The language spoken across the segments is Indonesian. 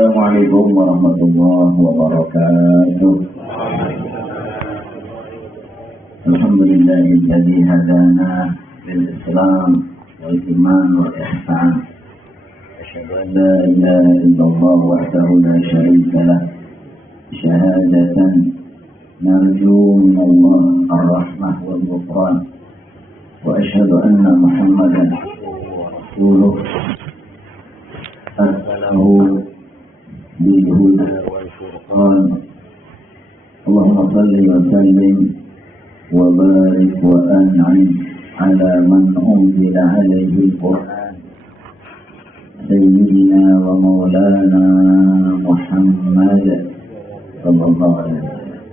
Assalamualaikum warahmatullahi wabarakatuh. Alhamdulillahilladzi hadana lil Islam wal iman wal ihsan. Asyhadu an la ilaha illallah wahdahu la syarika lah. Syahadatan narju min Allah ar-rahmah wal ghufran. Wa asyhadu anna Muhammadan rasuluh arsalahu bil huda wal furqan. Allahumma shalli wa sallim wa barik wa an'im ala man unzila alaihi al-Qur'an sayyidina wa maulana Muhammad sallallahu alaihi wasallam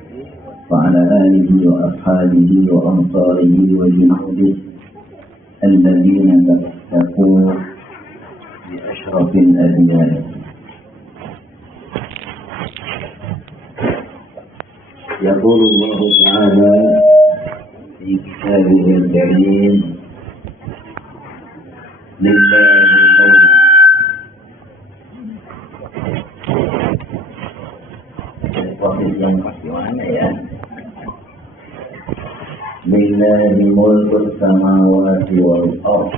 wa ala alihi wa ashabihi wa ansarihi wa junudihi alladhina taqu bi ashrafil adyan. يقول الله تعالى في كتابه الكريم لله الملك لله ملك السماوات والأرض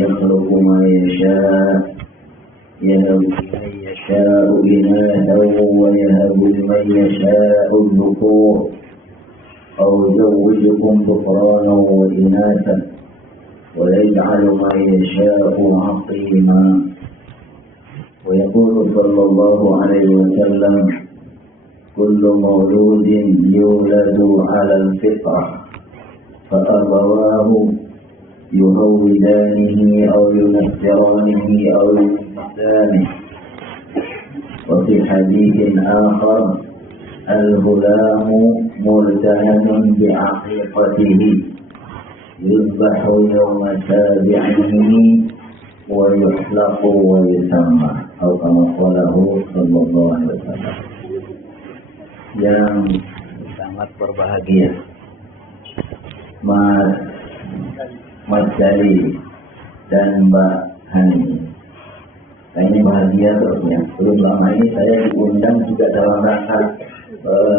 يخلق ما يشاء يهب من يشاء إناثا ويهب من يشاء الذكور أو يزوجكم ذكرانا وإناثا ويجعل ما يشاء عقيما. ويقول صلى الله عليه وسلم كل مولود يولد على الفطرة فأبواه يهودانه أو ينصرانه أو يمجسانه. وفي حديث آخر الغلام مرتهن بعقيقته يذبح يوم سابعه ويحلق ويسمى أو كما قاله صلى الله عليه وسلم. Yang sangat berbahagia Mas Jali dan Mbak Hani. Saya ini bahagia terusnya. Belum lama ini saya diundang juga dalam rangka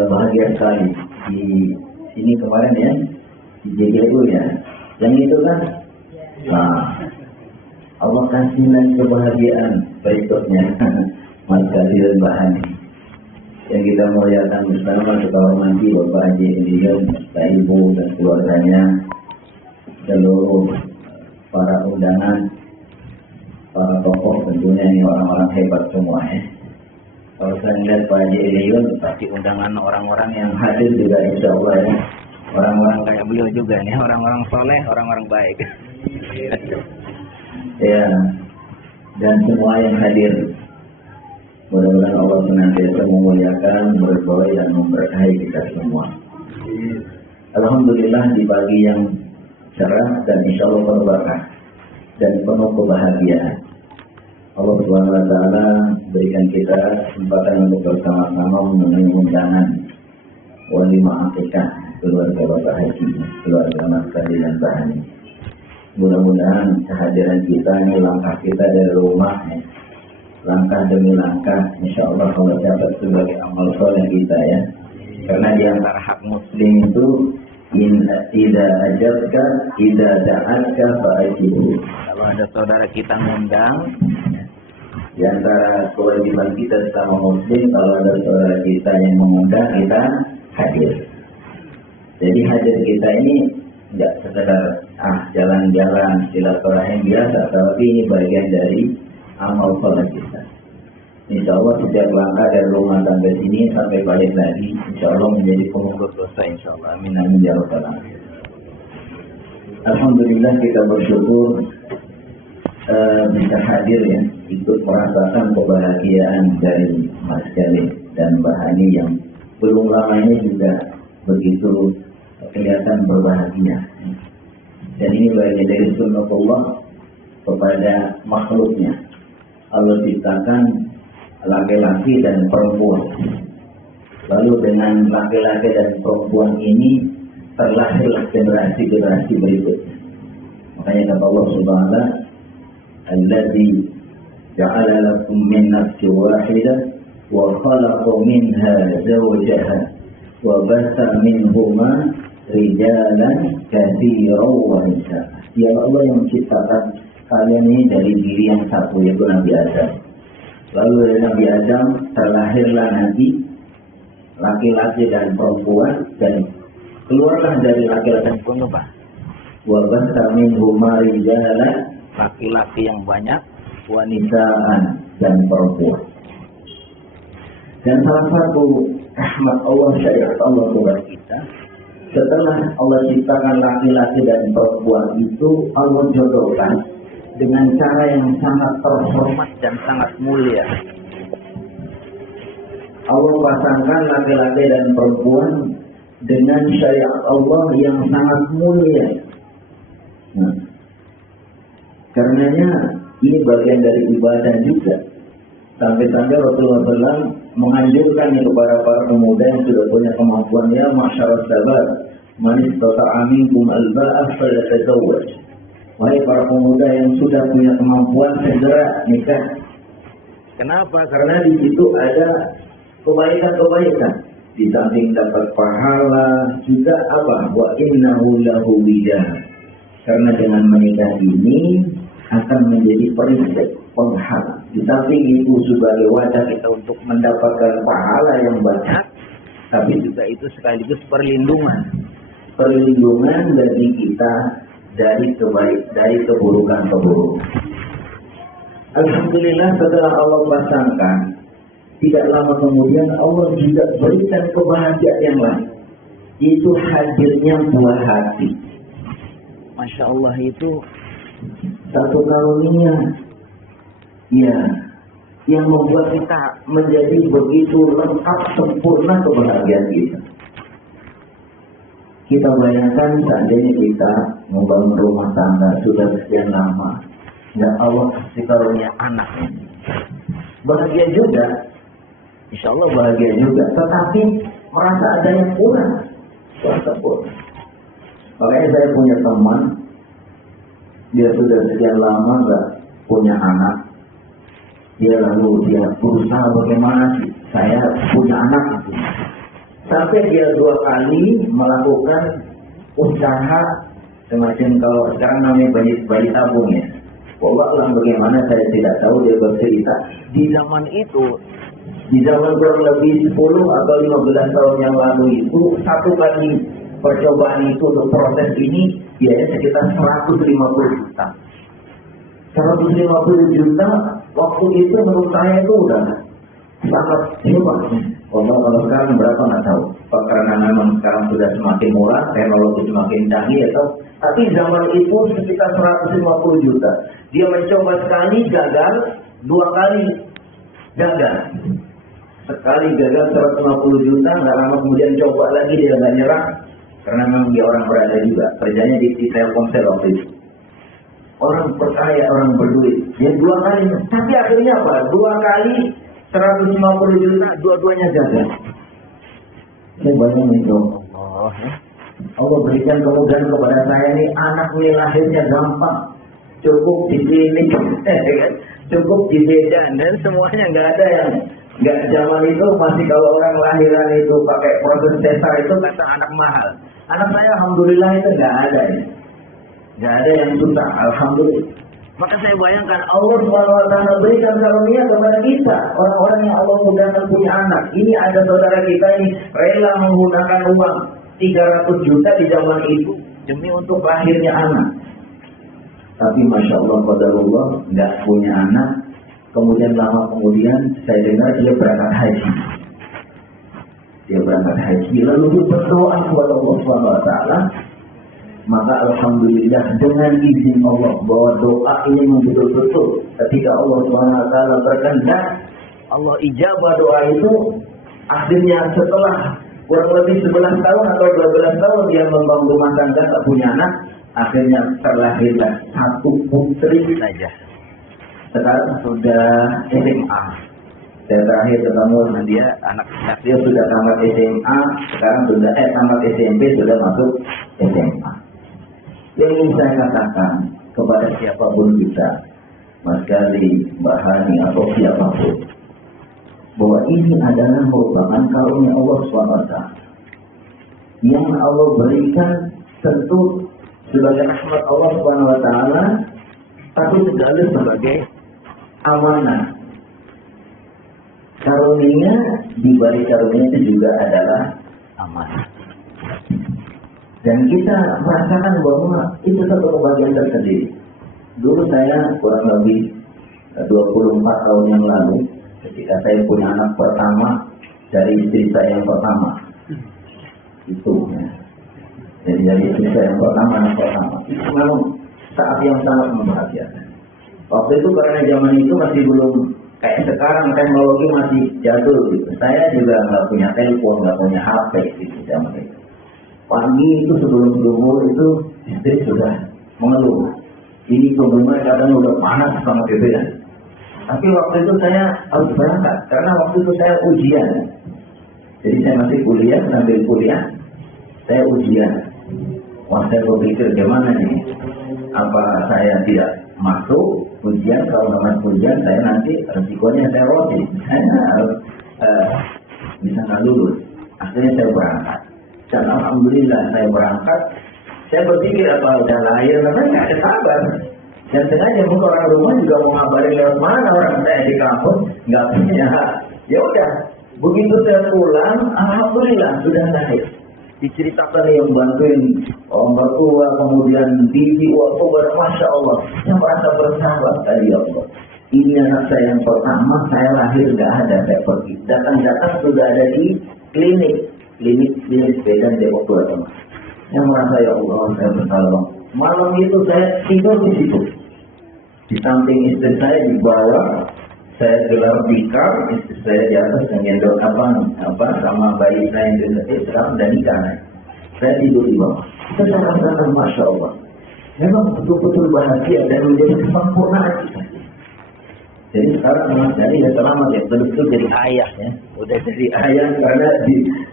bahagia sekali di sini kemarin ya, di JGU ya. Yang itu kan, nah, Allah kasihlah kebahagiaan berikutnya Mas Jali dan Mbak Hani. Yang kita muliakan bersama Ketua Manti Bapak Haji Indien, Pak Ibu dan keluarganya, seluruh para undangan, para tokoh tentunya ini orang-orang hebat semua ya. Kalau saya lihat Pak Haji Indien, pasti undangan orang-orang yang hadir juga insya Allah ya. Orang-orang kayak beliau juga nih, orang-orang soleh, orang-orang baik. Ya, dan semua yang hadir. Mudah-mudahan Allah senantiasa memuliakan, berkahi dan memberkahi kita semua. Alhamdulillah di pagi yang cerah dan insya Allah berberkah dan penuh kebahagiaan. Allah Subhanahu Wa Taala berikan kita kesempatan untuk bersama-sama memenuhi undangan walimah akikah keluarga Bapak Haji, keluarga Mas Kadi dan Mbak Hani. Mudah-mudahan kehadiran kita ini langkah kita dari rumah ya. Langkah demi langkah, insya Allah kalau dapat sebagai amal soleh kita ya. Karena di antara hak muslim itu idza ajabka idza da'atka fa'ajibu. Kalau ada saudara kita ngundang, di antara kewajiban kita sama muslim, kalau ada saudara kita yang mengundang, kita hadir. Jadi hadir kita ini tidak sekedar jalan-jalan silaturahim biasa, tapi ini bagian dari amal soleh kita. Insya Allah setiap langkah dari rumah sampai sini sampai balik lagi, insya Allah menjadi pengukur dosa insya Allah. Amin amin ya rabbal alamin. Alhamdulillah kita bersyukur bisa hadir ya, ikut merasakan kebahagiaan dari Mas Jalil dan Mbak Hani yang belum lama ini juga begitu kelihatan berbahagia. Dan ini bagian dari sunnatullah kepada makhluknya. Allah ciptakan laki-laki dan perempuan. Lalu dengan laki-laki dan perempuan ini terlahirlah generasi-generasi berikutnya. Makanya kata Allah Subhanahu wa taala, "Allazi ja'ala lakum min nafsin wahidah wa khalaqa minha zawjaha wa basa minhuma rijalan katsiran wa nisaa. Ya Allah yang menciptakan kalian ini dari diri yang satu, yaitu Nabi Adam. Lalu dari Nabi Adam terlahirlah nanti laki-laki dan perempuan, dan keluarlah dari laki-laki dan perempuan wa basa minhuma rijalan, laki-laki yang banyak, wanisaan dan perempuan. Dan salah satu rahmat Allah, syariat Allah kepada kita, setelah Allah ciptakan laki-laki dan perempuan itu, Allah jodohkan dengan cara yang sangat terhormat dan sangat mulia. Allah pasangkan laki-laki dan perempuan dengan syariat Allah yang sangat mulia. Nah, karenanya ini bagian dari ibadah juga. Sampai-sampai Rasulullah SAW menganjurkan kepada para pemuda yang sudah punya kemampuan, ya masyarakat sabar, man istata'a minkum al-ba'ah falyatazawwaj. Wahai para pemuda yang sudah punya kemampuan, segera nikah. Kenapa? Karena di situ ada kebaikan-kebaikan. Di samping dapat pahala juga apa? Wa innahu lahu widah. Karena dengan menikah ini akan menjadi perisai, penghalang. Di samping itu sebagai wadah kita untuk mendapatkan pahala yang banyak, tapi juga itu sekaligus perlindungan. Perlindungan bagi kita dari keburukan-keburukan. Alhamdulillah setelah Allah pasangkan, tidak lama kemudian Allah juga berikan kebahagiaan yang lain. Itu hadirnya buah hati. Masya Allah, itu satu karunia, ya, yang membuat kita menjadi begitu lengkap, sempurna kebahagiaan kita. Kita bayangkan seandainya kita membangun rumah tangga sudah sekian lama, ya Allah kasih karunia anak, bahagia juga, insya Allah bahagia juga. Tetapi merasa ada yang kurang, Makanya saya punya teman, dia sudah sekian lama nggak punya anak. Dia lalu dia berusaha bagaimana sih saya punya anak itu. Sampai dia 2 kali melakukan usaha semacam, kalau sekarang namanya bayi tabung ya. Wallah bagaimana saya tidak tahu. Dia bercerita di zaman itu, di zaman kurang lebih 10 atau 15 tahun yang lalu itu, 1 kali percobaan itu untuk proses ini biayanya sekitar 150 juta. 150 juta waktu itu menurut saya itu udah sangat hebat. Kalau sekarang berapa nggak tahu. Karena memang sekarang sudah semakin murah, teknologi semakin canggih atau. Tapi zaman itu sekitar 150 juta. Dia mencoba sekali gagal, 2 kali gagal. Sekali gagal 150 juta, nggak lama kemudian coba lagi, dia nggak nyerah. Karena memang dia orang berada juga, kerjanya di Telkomsel waktu itu. Orang perkaya, orang berduit. Dia 2 kali, tapi akhirnya apa? 2 kali 150 juta, dua-duanya gagal. Saya bayangin dong, Allah berikan kemudahan kepada saya nih, anak nih lahirnya gampang, cukup di klinik, cukup di bedan, dan semuanya nggak ada yang. Nggak, zaman itu masih kalau orang lahiran itu pakai proses sesar itu kata anak mahal. Anak saya alhamdulillah itu nggak ada ya. Nggak ada yang susah, alhamdulillah. Maka saya bayangkan Allah SWT berikan karunia kepada kita, orang-orang yang Allah mudahkan punya anak. Ini ada saudara kita ini rela menggunakan uang 300 juta di zaman itu demi untuk lahirnya anak. Tapi Masya Allah, qadarullah, nggak punya anak. Kemudian lama kemudian saya dengar dia berangkat haji. Dia berangkat haji, lalu dia berdoa kepada Allah SWT. Maka alhamdulillah dengan izin Allah bahwa doa ini betul-betul ketika Allah SWT berkehendak, Allah ijabah doa itu. Akhirnya setelah kurang lebih 11 tahun atau 12 tahun dia membangun rumah tangga, tak punya anak, akhirnya terlahirlah 1 putri saja. Sekarang sudah SMA. Saya terakhir ketemu dengan dia, anak dia sudah tamat SMA, sekarang sudah tamat SMP, sudah masuk SMA. Yang ingin saya katakan kepada siapapun kita, Mas Gali, Mbak Hani, atau siapapun, bahwa ini adalah merupakan karunia Allah SWT yang Allah berikan tentu sebagai rahmat Allah SWT, tapi segala sebagai amanah. Karunia di balik karunia itu juga adalah amanah. Dan kita merasakan bahwa itu satu kebahagiaan tersendiri. Dulu saya kurang lebih 24 tahun yang lalu, ketika saya punya anak pertama dari istri saya yang pertama, itu ya. Jadi dari istri saya yang pertama, anak pertama, itu memang saat yang sangat membahagiakan. Waktu itu karena zaman itu masih belum kayak sekarang, teknologi masih jadul gitu. Saya juga nggak punya telepon, nggak punya HP gitu zaman itu. Pagi itu sebelum subuh itu istri sudah mengeluh. Ini problemnya kadang udah panas banget gitu ya. Tapi waktu itu saya harus berangkat karena waktu itu saya ujian. Jadi saya masih kuliah, sambil kuliah saya ujian. Wah, saya berpikir gimana nih? Apa saya tidak masuk ujian? Kalau nggak masuk ujian, saya nanti resikonya saya roti. Saya harus bisa nggak lulus. Akhirnya saya berangkat. Dan alhamdulillah saya berangkat. Saya berpikir apa udah lahir, tapi nggak ada kabar. Dan sengaja mungkin orang rumah juga mau ngabarin lewat mana orang saya di kampus nggak punya. Ya udah, begitu saya pulang, alhamdulillah sudah lahir. Diceritakan yang bantuin orang tua, kemudian bibi, masya Allah, saya merasa bersahabat tadi Allah. Ini anak saya yang pertama, saya lahir nggak ada, saya pergi. Datang-datang sudah ada di klinik Medan Depok Tua teman. Saya merasa ya Allah, saya bersalah. Malam itu saya tidur di situ. Di samping istri saya di bawah, saya gelar tikar, istri saya di atas dengan apa sama bayi saya yang sekarang dan ikan. Saya tidur di bawah. Saya rasakan masya Allah. Memang betul-betul bahagia dan menjadi kesempurnaan kita. Jadi sekarang Mas Gali ya selamat ya, betul-betul jadi ayah ya. Udah jadi ayah karena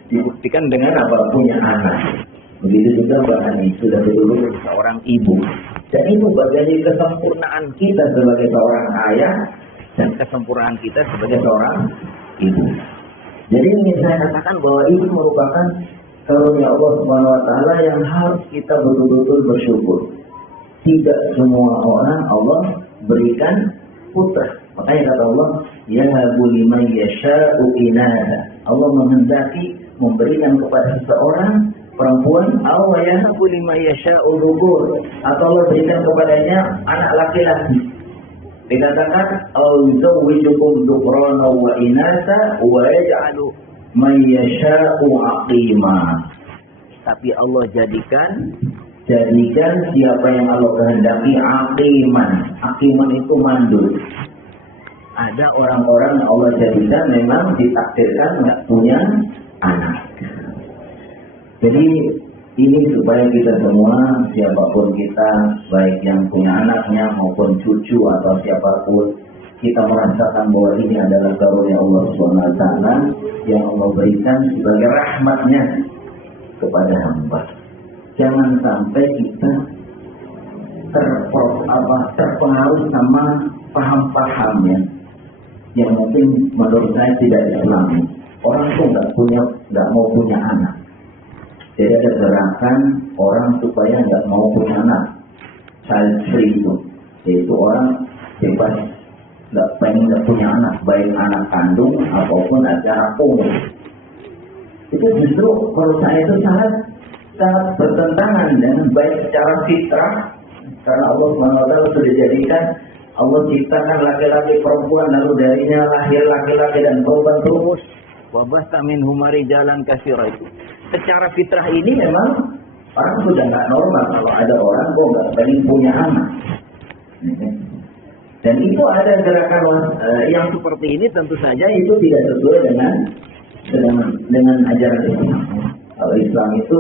dibuktikan dengan apa? Punya anak. Begitu juga Mbak Hani sudah betul-betul seorang ibu. Dan itu bagian dari kesempurnaan kita sebagai seorang ayah dan kesempurnaan kita sebagai seorang ibu. Jadi ingin saya katakan bahwa itu merupakan karunia Allah Subhanahu wa taala yang harus kita betul-betul bersyukur. Tidak semua orang Allah berikan putra. Makanya kata Allah, ya habu liman yasha'u inada. Allah menghendaki memberikan kepada seseorang perempuan, atau ya habu liman yasha'u dhukur, atau Allah berikan kepadanya anak laki-laki. Dikatakan al-zawwijukum dhukrana wa inasa wa yaj'alu man yasha'u aqima. Tapi Allah jadikan siapa yang Allah kehendaki aqiman. Aqiman itu mandul. Ada orang-orang yang Allah jadikan memang ditakdirkan nggak punya anak. Jadi ini supaya kita semua, siapapun kita, baik yang punya anaknya maupun cucu atau siapapun, kita merasakan bahwa ini adalah karunia Allah SWT yang Allah berikan sebagai rahmatnya kepada hamba. Jangan sampai kita terpengaruh sama paham-paham yang mungkin menurut saya tidak Islami. Orang tuh nggak mau punya anak. Jadi ada gerakan orang supaya nggak mau punya anak, child free itu, yaitu orang bebas nggak punya anak, baik anak kandung ataupun acara umum. Itu justru menurut saya itu sangat bertentangan dengan baik secara fitrah, karena Allah SWT sudah jadikan, Allah ciptakan laki-laki perempuan, lalu darinya lahir laki-laki dan perempuan terus. Wabasta minhum rijalan katsira itu. Secara fitrah ini memang orang sudah nggak normal kalau ada orang kok nggak pengen punya anak. Dan itu ada gerakan yang seperti ini tentu saja itu tidak sesuai dengan ajaran Islam. Kalau Islam itu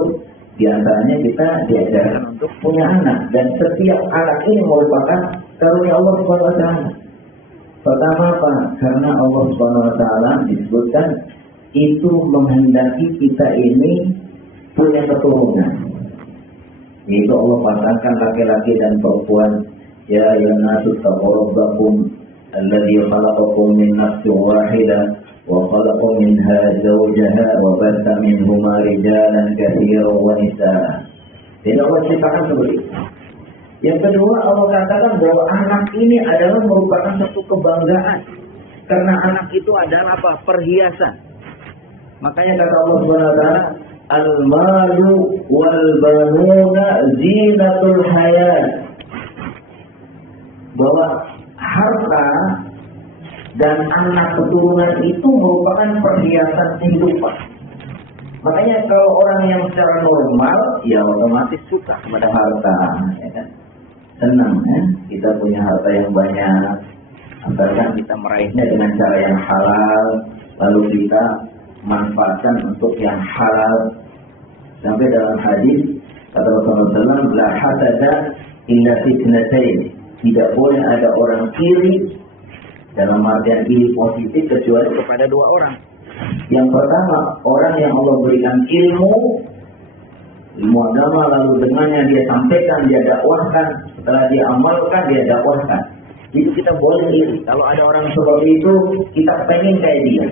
biasanya kita diajarkan untuk punya anak, dan setiap anak ini merupakan karunia Allah Subhanahu wa taala. Pertama apa? Karena Allah Subhanahu wa taala disebutkan itu menghendaki kita ini punya keturunan. Yaitu Allah pasangkan laki-laki dan perempuan Ya ayyuhan nasu taqu rabbakum alladzi khalaqakum min nafsin wahidah wa khalaqa minha zawjaha wa batha minhuma rijalan katsiran wa nisaa. Jadi Allah ciptakan seperti itu. Yang kedua, Allah katakan bahwa anak ini adalah merupakan satu kebanggaan. Karena anak itu adalah apa? Perhiasan. Makanya kata Allah SWT, al-malu wal banuna zinatul hayat. Bahwa harta dan anak keturunan itu merupakan perhiasan kehidupan. Makanya kalau orang yang secara normal, ya otomatis suka kepada harta, ya kan? Senang, ya? Kita punya harta yang banyak, asalkan kita meraihnya dengan cara yang halal, lalu kita manfaatkan untuk yang halal. Sampai dalam hadis kata Rasulullah SAW, la hasada illa fitnatain. Tidak boleh ada orang kiri dalam artian kiri positif kecuali kepada dua orang. Yang pertama, orang yang Allah berikan ilmu agama, lalu dengannya dia sampaikan, dia dakwahkan, setelah dia amalkan, dia dakwahkan. Itu kita boleh iri. Kalau ada orang seperti itu, kita pengen kayak dia.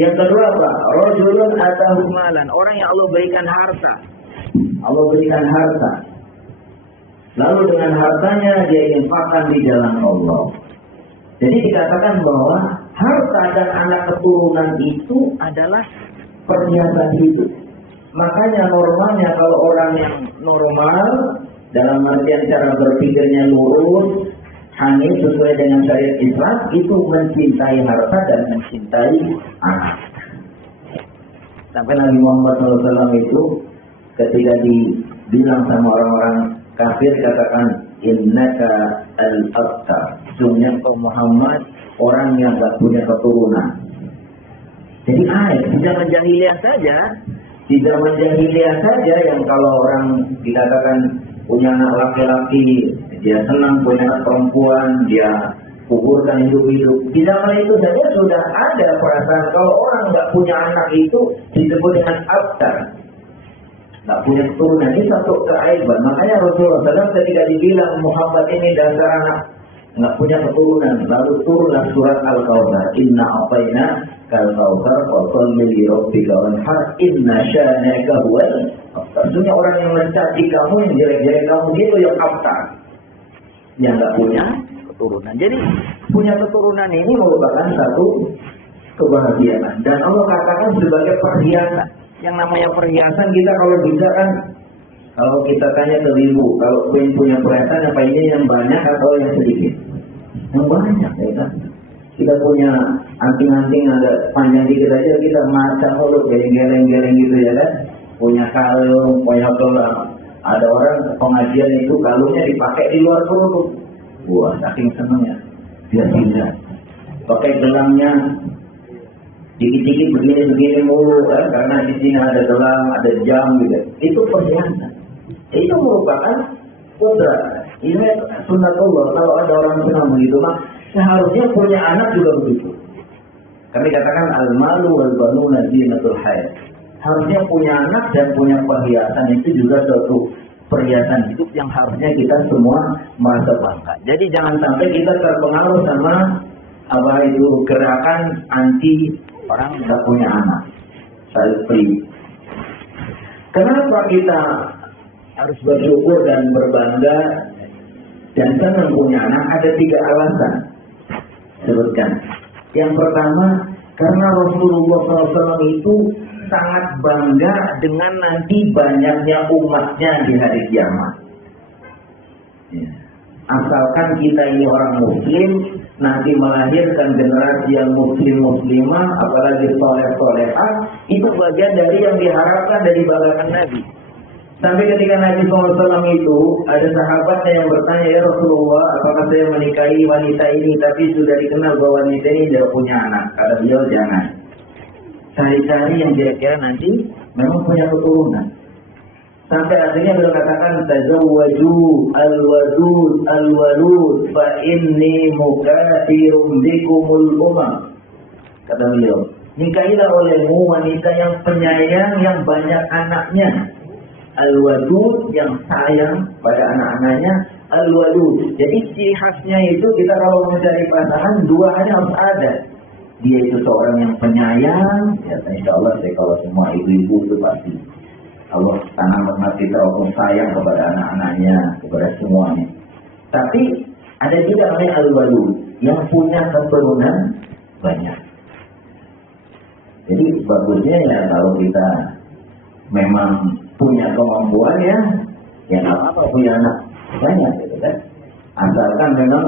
Yang kedua apa? Rajulun atahu malan, orang yang Allah berikan harta. Allah berikan harta. Lalu dengan hartanya dia infakkan di jalan Allah. Jadi dikatakan bahwa harta dan anak keturunan itu adalah perhiasan hidup. Makanya normalnya kalau orang yang normal, dalam artian cara berpikirnya lurus, hanif sesuai dengan syariat Islam, itu mencintai harta dan mencintai anak. Sampai Nabi Muhammad SAW itu ketika dibilang sama orang-orang kafir, katakan innaka al-abtar, sungguhnya kau Muhammad orang yang gak punya keturunan. Jadi di zaman jahiliyah saja, di zaman jahiliyah saja yang kalau orang dikatakan punya anak laki-laki, dia senang, punya anak perempuan, dia kuburkan hidup-hidup. Di zaman itu saja sudah ada perasaan kalau orang nggak punya anak itu disebut dengan abtar, nggak punya keturunan. Ini satu keaiban. Makanya Rasulullah SAW ketika dibilang Muhammad ini dasar anak nggak punya keturunan, lalu turunlah surat Al-Kautsar, inna a'tayna kal kautsar fasholli li rabbika wanhar inna syani'aka huwal abtar. Sesungguhnya orang yang mencaci kamu, yang jelek-jelek kamu itu yang abtar, yang nggak punya keturunan. Jadi punya keturunan ini merupakan satu kebahagiaan, dan Allah katakan sebagai perhiasan. Yang namanya perhiasan kita kalau bisa kan, kalau kita tanya ke ibu, kalau punya perhiasan apa ini yang banyak atau yang sedikit? Yang banyak, ya kan? Kita punya anting-anting ada panjang dikit aja kita macam dulu, geleng-geleng gitu ya kan? Punya kalung, punya gelang. Ada orang pengajian itu kalungnya dipakai di luar kerudung. Wah, saking senangnya dia tidak. Pakai gelangnya dikit-dikit begini-begini mulu kan? Karena di sini ada gelang, ada jam gitu. Itu perhiasan. Itu merupakan kodrat. Ini sunnatullah. Kalau ada orang senang begitu, mah seharusnya punya anak juga begitu. Kami katakan al-malu wal banuna zinatul hayat. Harusnya punya anak dan punya perhiasan itu juga suatu perhiasan hidup yang harusnya kita semua merasa bangga. Jadi jangan sampai kita terpengaruh sama apa itu gerakan anti orang tidak punya anak. Selfie. Kenapa kita harus bersyukur dan berbangga dan senang punya anak? Ada 3 alasan. Sebutkan. Yang pertama, karena Rasulullah SAW itu sangat bangga dengan nanti banyaknya umatnya di hari kiamat. Ya. Asalkan kita ini orang muslim, nanti melahirkan generasi yang muslim-muslimah, apalagi soleh-solehah, itu bagian dari yang diharapkan dari balasan Nabi. Sampai ketika Nabi SAW itu, ada sahabatnya yang bertanya, ya Rasulullah, apakah saya menikahi wanita ini, tapi sudah dikenal bahwa wanita ini tidak punya anak. Kata beliau, jangan. Cari-cari yang kira-kira nanti memang punya keturunan. Sampai akhirnya beliau katakan, tazawwaju al-wadud al-walud fa inni mukatsirum bikumul umam. Kata beliau, nikahilah olehmu wanita yang penyayang, yang banyak anaknya. Al-wadud yang sayang pada anak-anaknya, Al-Wadud. Jadi ciri khasnya itu kita kalau mencari pasangan dua hanya harus ada. Dia itu seorang yang penyayang, ya insya Allah saya kalau semua ibu-ibu itu pasti Allah tanamkan hati terlalu sayang kepada anak-anaknya, kepada semuanya. Tapi ada juga namanya Al-Wadud yang punya keturunan banyak. Jadi bagusnya ya kalau kita memang punya kemampuan ya nggak apa-apa punya anak banyak gitu kan. Asalkan memang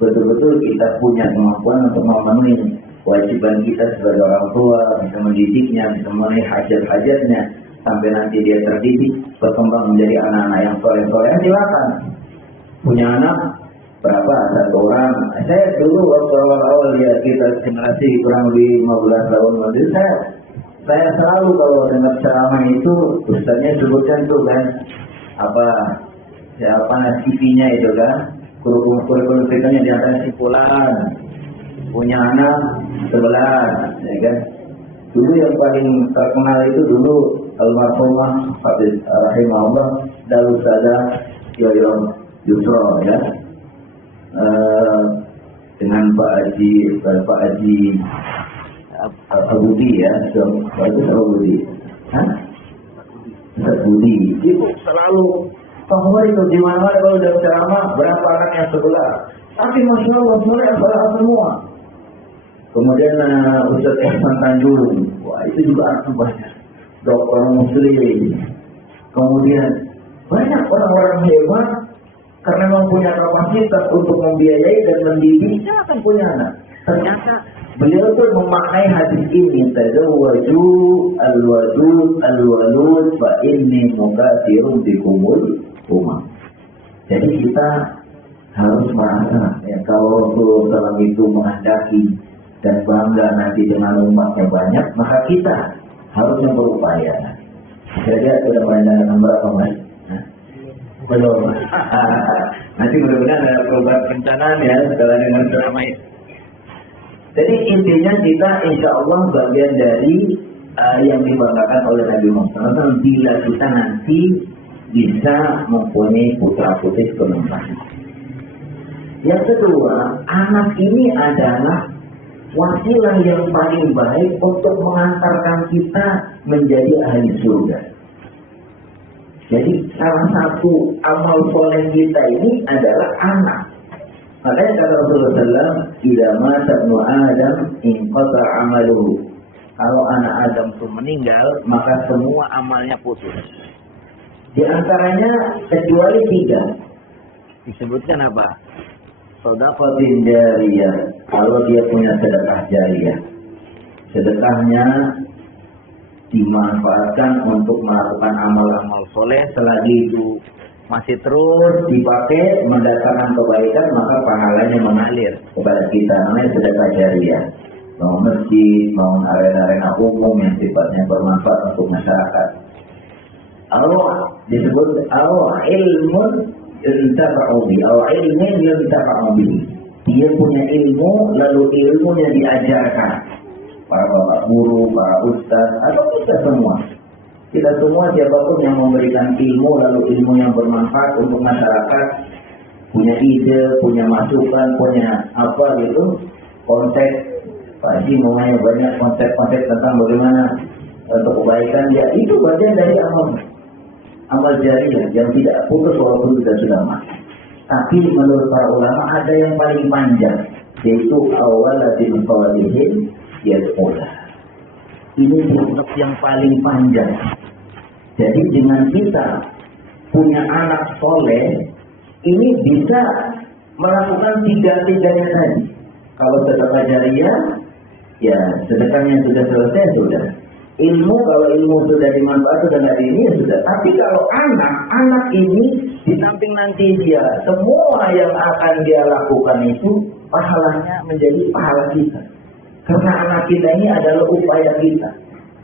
betul-betul kita punya kemampuan untuk memenuhi kewajiban kita sebagai orang tua, bisa mendidiknya, bisa memenuhi hajat-hajatnya, sampai nanti dia terdidik, berkembang menjadi anak-anak yang soleh-soleh, silakan. Punya anak berapa? Satu orang. Saya dulu waktu awal-awal ya kita generasi kurang lebih 15 tahun lalu, saya selalu kalau dengar ceramah itu, ustaznya sebutkan tuh kan, siapa CV-nya itu kan, kurikulum fitanya di atas simpulan, punya anak 11, ya kan. Dulu yang paling terkenal itu dulu almarhumah Habib rahimahullah Dalu Sada Yoyom Yusro ya, dengan Pak Haji Abudi ya, itu Abudi, Abudi itu selalu bahwa itu di mana kalau udah ceramah berapa anak yang sebelah, tapi masya Allah semuanya semua. Kemudian Ustaz Ihsan Tanjung, wah itu juga anak banyak, dokter muslim. Kemudian banyak orang-orang hebat karena mempunyai kapasitas untuk membiayai dan mendidik, dia akan punya anak. Ternyata beliau tuh memaknai hadis ini, tazawwaju al-wadud al-walud fa inni mukatsirun bikumul umam. Jadi kita harus merasa ya, kalau Rasulullah SAW itu menghendaki dan bangga nanti dengan umatnya banyak, maka kita harusnya berupaya. Kira-kira sudah merencanakan berapa mas? Belum. Nanti mudah-mudahan ada perubahan perencanaan ya setelah dengan ceramah ini. Jadi intinya kita insya Allah bagian dari yang dibanggakan oleh Nabi Muhammad SAW bila kita nanti bisa mempunyai putra putri kemenangan. Yang kedua, anak ini adalah wasilah yang paling baik untuk mengantarkan kita menjadi ahli surga. Jadi salah satu amal soleh kita ini adalah anak. Makanya kata Rasulullah SAW, "Idza mata ibnu Adam inqata 'amaluhu." Kalau anak Adam itu meninggal, maka semua amalnya putus. Di antaranya kecuali 3. Disebutkan apa? Shadaqatin jariyah. Kalau dia punya sedekah jariyah, sedekahnya dimanfaatkan untuk melakukan amal-amal soleh, selagi itu masih terus dipakai mendatangkan kebaikan, maka pahalanya mengalir kepada kita. Namanya sedekah jariyah. Bangun masjid, bangun arena-arena umum yang sifatnya bermanfaat untuk masyarakat. Allah disebut ilmun yuntafa'u bihi, ilmin yuntafa'u bihi. Dia punya ilmu, lalu ilmunya diajarkan. Para bapak guru, para ustaz, atau kita semua. Kita semua siapapun yang memberikan ilmu, lalu ilmu yang bermanfaat untuk masyarakat, punya ide, punya masukan, punya apa gitu, konsep. Pak Haji mempunyai banyak konsep-konsep tentang bagaimana untuk kebaikan dia. Itu bagian dari amal jariyah yang tidak putus walaupun sudah mati. Tapi menurut para ulama ada yang paling panjang, yaitu awalatin sholihin yad'ulah. Ini bentuk yang paling panjang. Jadi dengan kita punya anak soleh, ini bisa melakukan tiga-tiganya tadi. Kalau sedekah jariyah, ya sedekahnya sudah selesai sudah. Ilmu, kalau ilmu sudah dimanfaatkan sudah nggak ini ya sudah. Tapi kalau anak ini di samping nanti dia semua yang akan dia lakukan itu pahalanya menjadi pahala kita. Karena anak kita ini adalah upaya kita.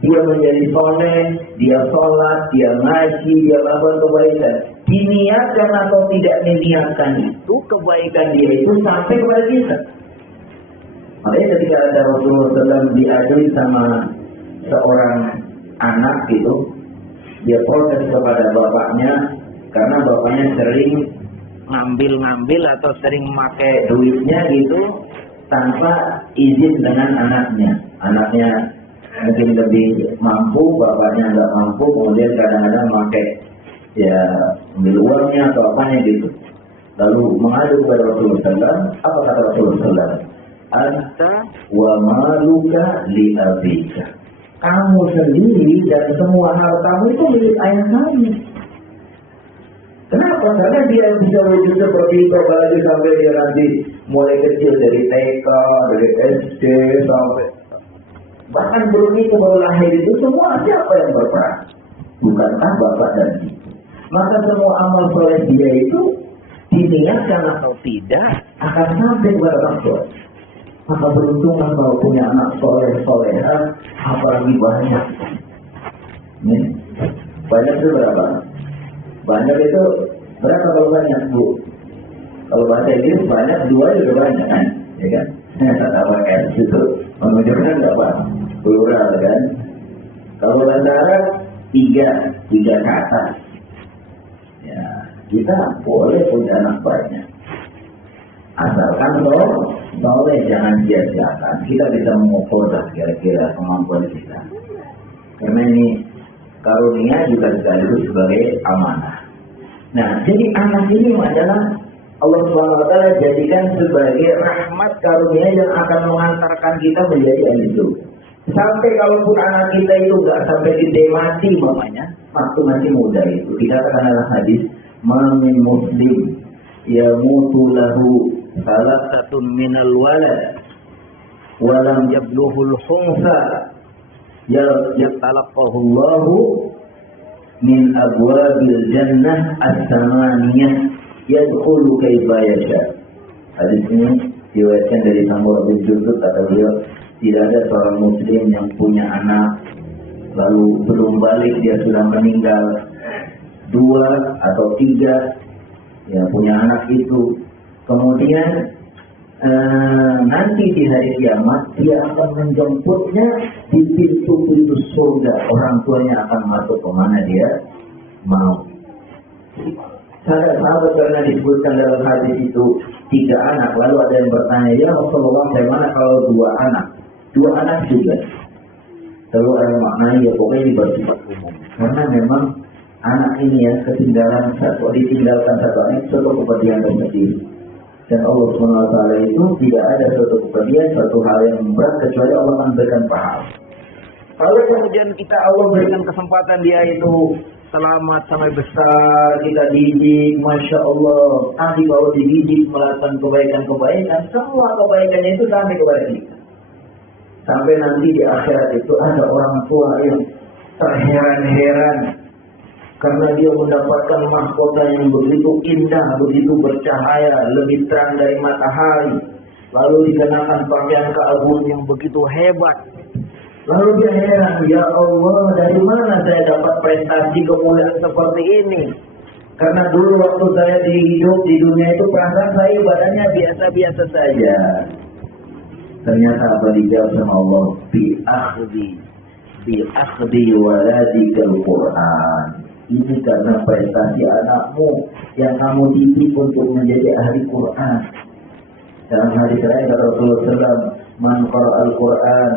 Dia menjadi soleh, dia sholat, dia ngaji, dia melakukan kebaikan. Diniatkan atau tidak diniatkan itu kebaikan dia itu sampai kepada kita. Makanya ketika ada Rasulullah SAW diadui sama seorang anak gitu, dia protes kepada bapaknya karena bapaknya sering ngambil atau sering memakai duitnya gitu tanpa izin dengan anaknya. Anaknya mungkin lebih mampu, bapaknya nggak mampu, kemudian kadang-kadang memakai ya ambil uangnya atau apanya gitu. Lalu mengadu kepada Rasulullah SAW. Apa kata Rasulullah SAW? Anta wa maluka li abika. Kamu sendiri dan semua hartamu itu milik ayah kamu. Kenapa? Karena dia bisa wujud seperti itu, apalagi sampai dia nanti mulai kecil dari TK, dari SD sampai bahkan belum itu baru lahir itu semua siapa yang berperan? Bukankah bapak dan ibu? Maka semua amal soleh dia itu diniatkan atau tidak akan sampai kepada orang tua. Maka beruntunglah kalau punya anak soleh-soleha, apalagi banyak. Nih, banyak itu berapa? Banyak itu berapa kalau banyak, Bu? Kalau bahasa Inggris banyak, dua juga banyak kan? Ya kan? Kata pakai itu menunjukkan berapa? Plural kan? Kalau bahasa Arab tiga ke atas. Ya, kita boleh punya anak banyak. Asalkan soleh, jangan sia-siakan. Kita bisa mengukur lah kira-kira kemampuan kita. Karena ini karunia juga sekaligus sebagai amanah. Nah, jadi anak ini adalah Allah SWT jadikan sebagai rahmat karunia yang akan mengantarkan kita menjadi ahli surga. Sampai kalaupun anak kita itu nggak sampai gede mati mamanya, waktu masih muda itu, dikatakan dalam hadis, "Mamin muslim yamutu lahu salasatun minal walad walam yabluhul khunsa yatalaqahu Allahu min abwabil jannah as-samaniyah yadkhulu kaifa yasha." Hadis ini diriwayatkan dari Samurah bin Jundub, kata beliau, tidak ada seorang muslim yang punya anak lalu belum balik dia sudah meninggal, 2 atau 3 ya punya anak itu, kemudian nanti di hari kiamat dia akan menjemputnya di pintu-pintu surga. Orang tuanya akan masuk kemana dia mau. Sahabat karena disebutkan dalam hadis itu 3 anak, lalu ada yang bertanya, ya Rasulullah, bagaimana kalau 2 anak? 2 anak juga. Lalu ada maknanya ya pokoknya ini bersifat umum. Karena memang anak ini ya ditinggalkan satu anak suatu kepedihan tersendiri. Dan Allah SWT itu tidak ada suatu kepedihan, suatu hal yang berat kecuali Allah akan berikan pahala. Kalau kemudian kita Allah berikan kesempatan dia itu selamat sampai besar, kita didik, Masya Allah, nanti kalau dididik melakukan kebaikan-kebaikan, semua kebaikannya itu sampai kepada kita. Sampai nanti di akhirat itu ada orang tua yang terheran-heran karena dia mendapatkan mahkota yang begitu indah, begitu bercahaya, lebih terang dari matahari, lalu dikenakan pakaian keagungan yang begitu hebat. Lalu dia heran, ya Allah, dari mana saya dapat prestasi kemuliaan seperti ini? Karena dulu waktu saya hidup di dunia itu perasaan saya ibadahnya biasa-biasa saja. Ternyata apa dijawab sama Allah? Bi akhdi waladikal Quran. Ini karena prestasi anakmu yang kamu didik untuk menjadi ahli Quran. Dalam hadis lain kata Rasulullah SAW, "Man qara'al Quran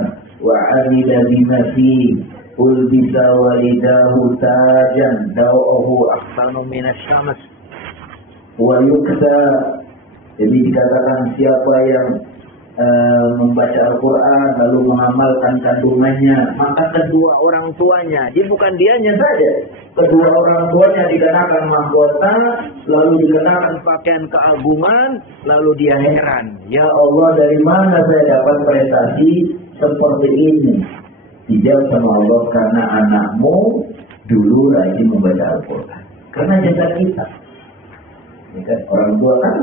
wa 'amila bima fi ulbisa walidahu tajan daw'ahu ahsanu minas syams wa yukta." Jadi dikatakan siapa yang membaca Al-Quran lalu mengamalkan kandungannya, maka kedua orang tuanya, jadi bukan dianya saja, kedua orang tuanya dikenakan mahkota, lalu dikenakan pakaian keagungan, lalu dia heran, ya Allah, dari mana saya dapat prestasi seperti ini? Dijawab sama Allah, karena anakmu dulu rajin membaca Al-Quran, karena jasa kita. Ya kan? Orang tua kan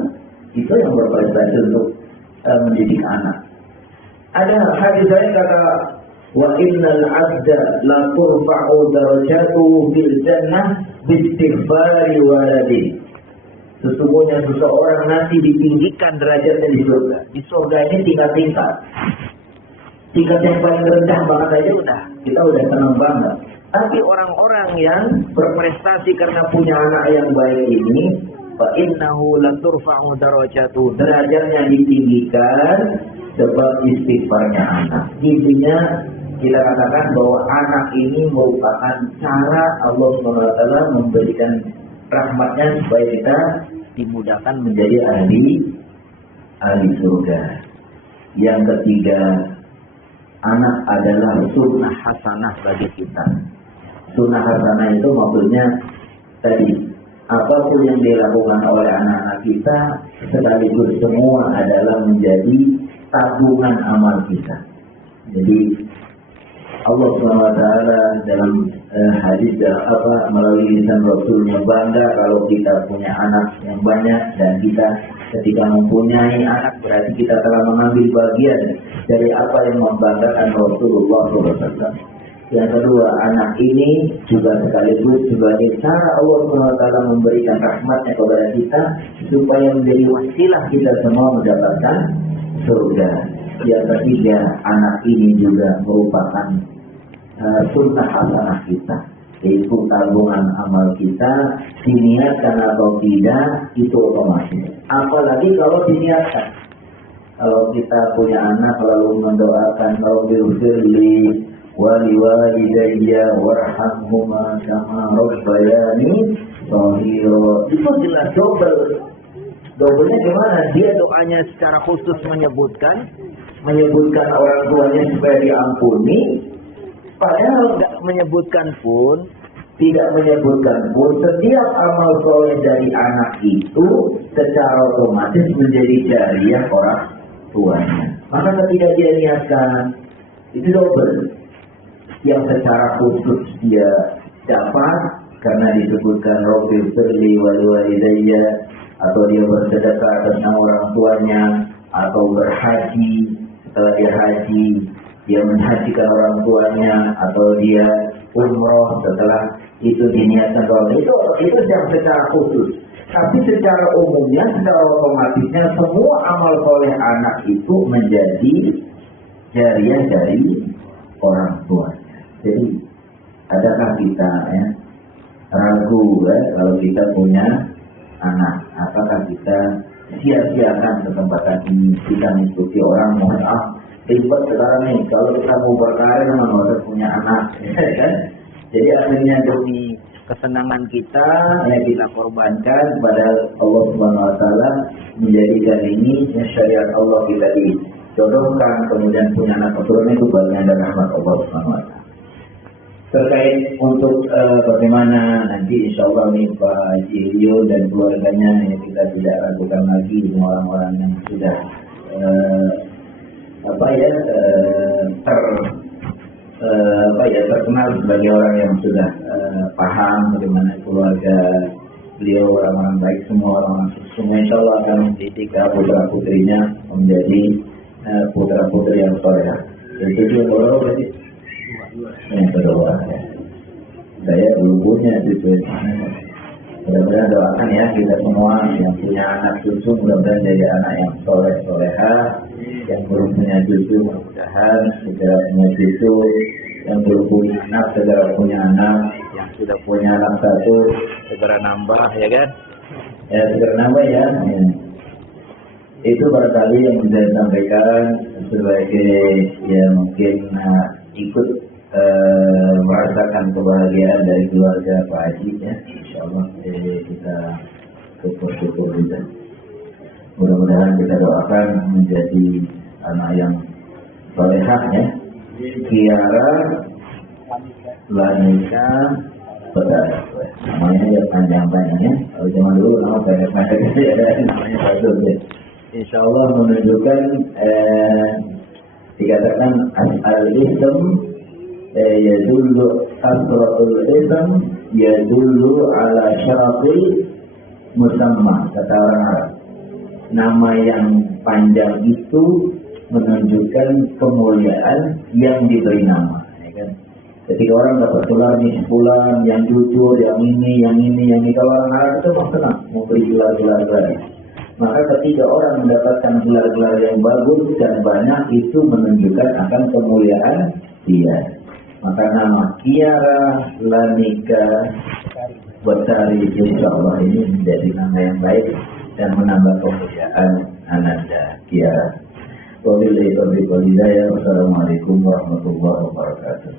itu yang berprestasi untuk mendidik anak. Ada hadis lain kata, wa innal 'abda la turfa'u darajatuhu fil jannah bi istighfari waladi. Sesungguhnya seseorang nanti ditinggikan derajatnya di surga. Di surga ini tingkat-tingkat. Tingkat yang paling rendah banget aja kita udah senang banget. Tapi orang-orang yang berprestasi karena punya anak yang baik ini, fa innahu laturfa'u darajatuh. Derajatnya ditinggikan sebab istighfarnya anak. Intinya kita katakan bahwa anak ini merupakan cara Allah SWT memberikan rahmatnya supaya kita dimudahkan menjadi ahli surga. Yang ketiga, anak adalah sunnah hasanah bagi kita. Sunnah hasanah itu maksudnya tadi, apapun yang dilakukan oleh anak-anak kita sekaligus semua adalah menjadi tabungan amal kita. Jadi Allah SWT dalam hadis melalui lisan Rasulnya bangga kalau kita punya anak yang banyak, dan kita ketika mempunyai anak berarti kita telah mengambil bagian dari apa yang membanggakan Rasulullah SAW. Yang kedua, anak ini juga sekaligus sebagai cara Allah SWT memberikan rahmatnya kepada kita supaya menjadi wasilah kita semua mendapatkan surga. Yang ketiga, anak ini juga merupakan sunnah hasanah kita, yaitu tabungan amal kita, diniatkan atau tidak itu otomatis. Apalagi kalau diniatkan. Kalau kita punya anak lalu mendoakan Rabbighfirli wali walidayya warhamhuma kama rabbayani shaghira, itu jelas double. Doublenya gimana? Dia doanya secara khusus menyebutkan orang tuanya supaya diampuni. Padahal tidak menyebutkan pun, setiap amal soleh dari anak itu secara otomatis menjadi jariah orang tuanya. Maka ketika dia niatkan, itu double. Yang secara khusus dia dapat karena disebutkan Rabbighfirli wali walidayya, atau dia bersedekah atas nama orang tuanya, atau berhaji, setelah dia haji dia menhajikan orang tuanya, atau dia umroh setelah itu diniatkan orang itu yang secara khusus. Tapi secara umumnya, secara otomatisnya semua amal soleh anak itu menjadi jariah dari orang tuanya. Jadi adakah kita ragu kalau kita punya anak, apakah kita sia-siakan kesempatan ini? Kita mengikuti orang, mohon ribet sekarang nih, kalau kita mau berkarir memang harus punya anak, kan? Jadi akhirnya demi kesenangan kita kita korbankan, padahal Allah Subhanahu Wa Taala menjadikan ini syariat Allah kita dijodohkan, kemudian punya anak keturunan itu bagian dari rahmat Allah Subhanahu Wa Taala. Terkait untuk bagaimana nanti insya Allah nih Pak Cilio dan keluarganya, kita tidak ragukan lagi orang-orang yang sudah terkenal sebagai orang yang sudah paham bagaimana keluarga beliau, orang-orang baik, semua orang insya Allah akan mendidik putra putrinya menjadi putra putri yang soleh. Itu juga berarti yang kedua saya dulu punya itu. Mudah-mudahan doakan ya kita semua yang punya anak cucu, mudah-mudahan jadi anak yang soleh soleha. Yang belum punya cucu mudah-mudahan segera punya cucu, yang belum punya anak segera punya anak, yang sudah punya anak satu segera nambah, ya kan? Ya segera nambah ya. Itu barangkali yang bisa disampaikan sebagai ya mungkin ikut merasakan kebahagiaan dari keluarga Pak Haji ya. Insyaallah kita syukur juga. Mudah-mudahan kita doakan menjadi anak yang solehah ya. Kiara Lanika Saudara. Namanya ya panjang-panjang ya. Kalau zaman dulu nama pendek-pendek ada namanya satu ya. Insyaallah menunjukkan dikatakan al-ism yadullu asratul ism yadullu ala syaratil musamma, kata orang Arab. Nama yang panjang itu menunjukkan kemuliaan yang diberi nama, ya kan? Ketika orang dapat gelar nih sebulan, yang jujur, yang ini, kalau orang Arab itu memang senang memberi gelar-gelar. Maka ketika orang mendapatkan gelar-gelar yang bagus dan banyak, itu menunjukkan akan kemuliaan dia. Maka nama Kiara Lanika buat sehari insya Allah ini menjadi nama yang baik dan menambah kemuliaan Ananda Kiara. Wabillahi taufiq wal hidayah. Wassalamualaikum warahmatullahi wabarakatuh.